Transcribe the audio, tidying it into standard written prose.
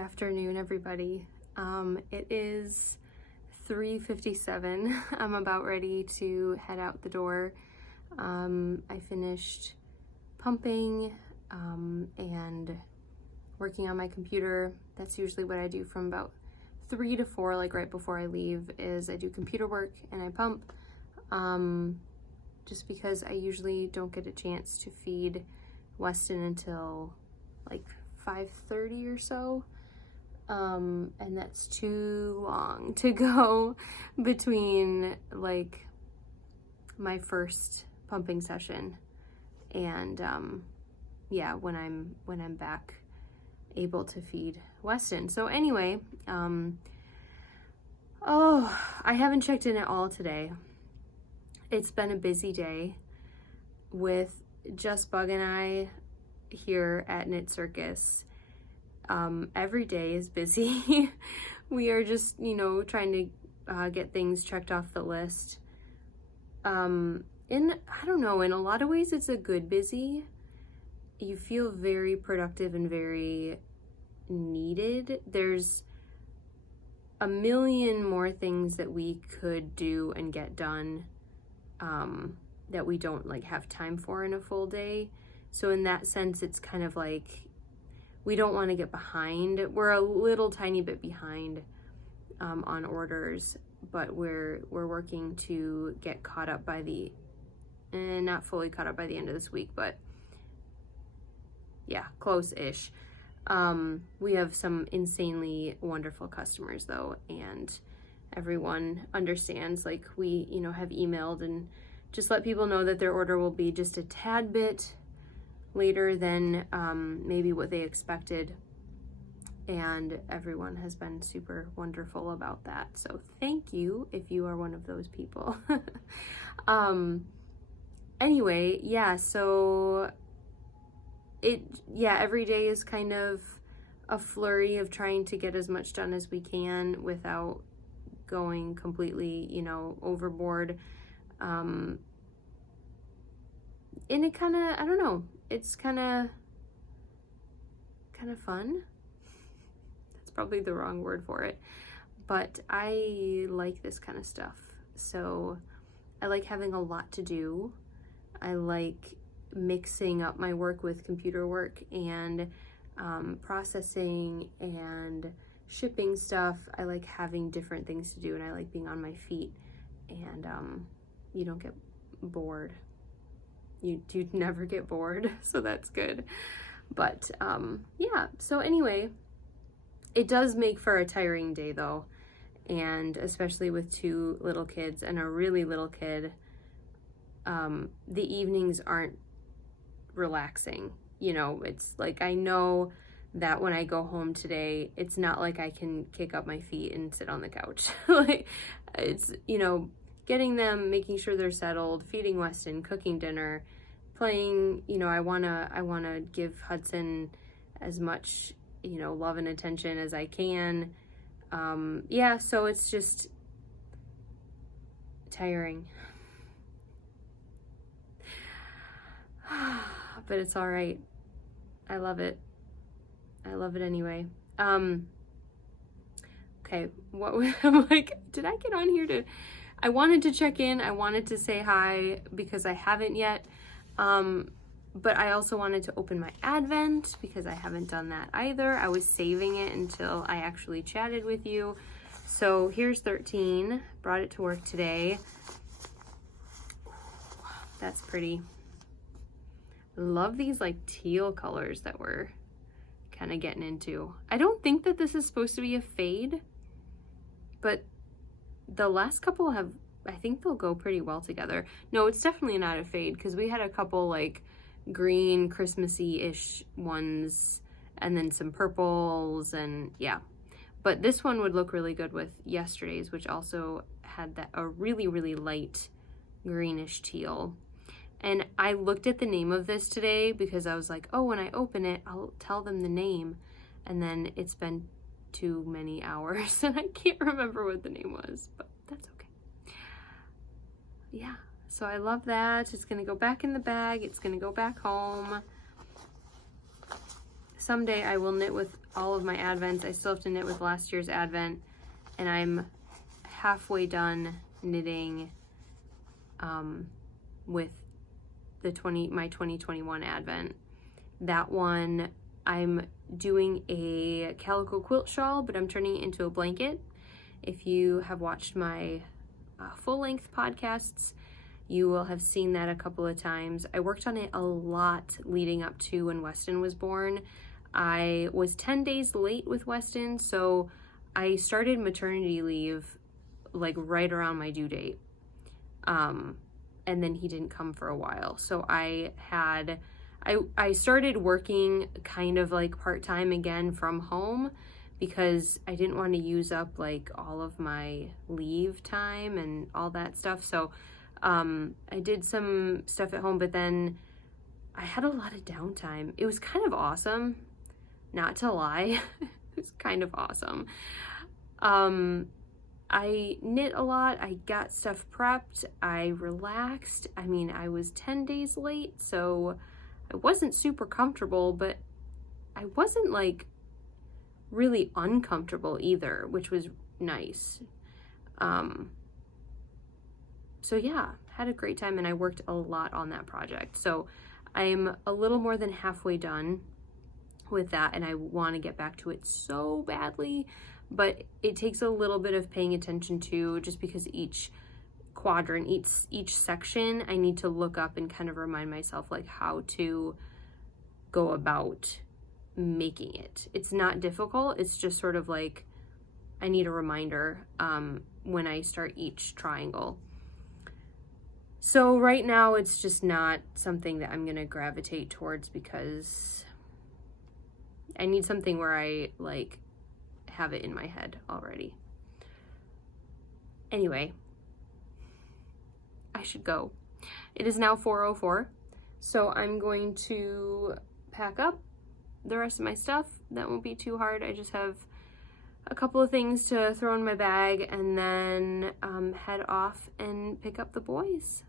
afternoon, everybody. It is 3:57. I'm about ready to head out the door. I finished pumping and working on my computer. That's usually what I do from about 3 to 4, like right before I leave, is I do computer work and I pump. Just because I usually don't get a chance to feed Weston until like 5:30 or so. And that's too long to go between like my first pumping session and yeah, when I'm back able to feed Weston. So anyway, I haven't checked in at all today. It's been a busy day with just Bug and I here at Knit Circus. Every day is busy. We are just, trying to get things checked off the list. I don't know, in a lot of ways it's a good busy. You feel very productive and very needed. There's a million more things that we could do and get done that we don't have time for in a full day. So in that sense, it's kind of like we don't want to get behind. We're a little tiny bit behind on orders, but we're working to get caught up by not fully caught up by the end of this week, but yeah, close-ish. We have some insanely wonderful customers though, and everyone understands. We, have emailed and just let people know that their order will be just a tad bit later than maybe what they expected, and everyone has been super wonderful about that, so thank you if you are one of those people. Anyway, yeah, so every day is kind of a flurry of trying to get as much done as we can without going completely, overboard. And it kind of, I don't know, it's kind of fun. That's probably the wrong word for it, but I like this kind of stuff. So I like having a lot to do. I like mixing up my work with computer work and processing and shipping stuff. I like having different things to do, and I like being on my feet, and you don't get bored. You never get bored, so that's good. But yeah, so anyway, it does make for a tiring day though, and especially with 2 little kids and a really little kid, the evenings aren't relaxing. It's like, I know that when I go home today, it's not like I can kick up my feet and sit on the couch. It's, getting them, making sure they're settled, feeding Weston, cooking dinner, playing. I wanna give Hudson as much, love and attention as I can. Yeah, so it's just tiring. But it's all right. I love it. I love it anyway. Okay, I'm like, did I get on here I wanted to check in. I wanted to say hi because I haven't yet. But I also wanted to open my Advent because I haven't done that either. I was saving it until I actually chatted with you. So here's 13. Brought it to work today. That's pretty. Love these teal colors that we're kind of getting into. I don't think that this is supposed to be a fade, but the last couple I think they'll go pretty well together. No, it's definitely not a fade, because we had a couple green Christmassy-ish ones and then some purples, and yeah. But this one would look really good with yesterday's, which also had a really, really light greenish teal. And I looked at the name of this today because I was like, oh, when I open it, I'll tell them the name. And then it's been too many hours and I can't remember what the name was, but that's okay. Yeah, so I love that. It's gonna go back in the bag. It's gonna go back home. someday I will knit with all of my Advents. I still have to knit with last year's Advent, and I'm halfway done knitting with my 2021 Advent. That one, I'm doing a calico quilt shawl, but I'm turning it into a blanket. If you have watched my full-length podcasts, you will have seen that a couple of times. I worked on it a lot leading up to when Weston was born. I was 10 days late with Weston, so I started maternity leave like right around my due date. And then he didn't come for a while. So I started working kind of like part-time again from home because I didn't want to use up like all of my leave time and all that stuff. So I did some stuff at home, but then I had a lot of downtime. It was kind of awesome, not to lie. It was kind of awesome. I knit a lot. I got stuff prepped. I relaxed. I mean, I was 10 days late, so I wasn't super comfortable, but I wasn't like really uncomfortable either, which was nice. So yeah, had a great time, and I worked a lot on that project. So I'm a little more than halfway done with that, and I want to get back to it so badly, but it takes a little bit of paying attention to, just because each quadrant, each section, I need to look up and kind of remind myself like how to go about making it. It's not difficult. It's just sort of like I need a reminder when I start each triangle. So right now it's just not something that I'm gonna gravitate towards because I need something where I like have it in my head already. Anyway, I should go. It is now 4:04, so I'm going to pack up the rest of my stuff. That won't be too hard. I just have a couple of things to throw in my bag and then head off and pick up the boys.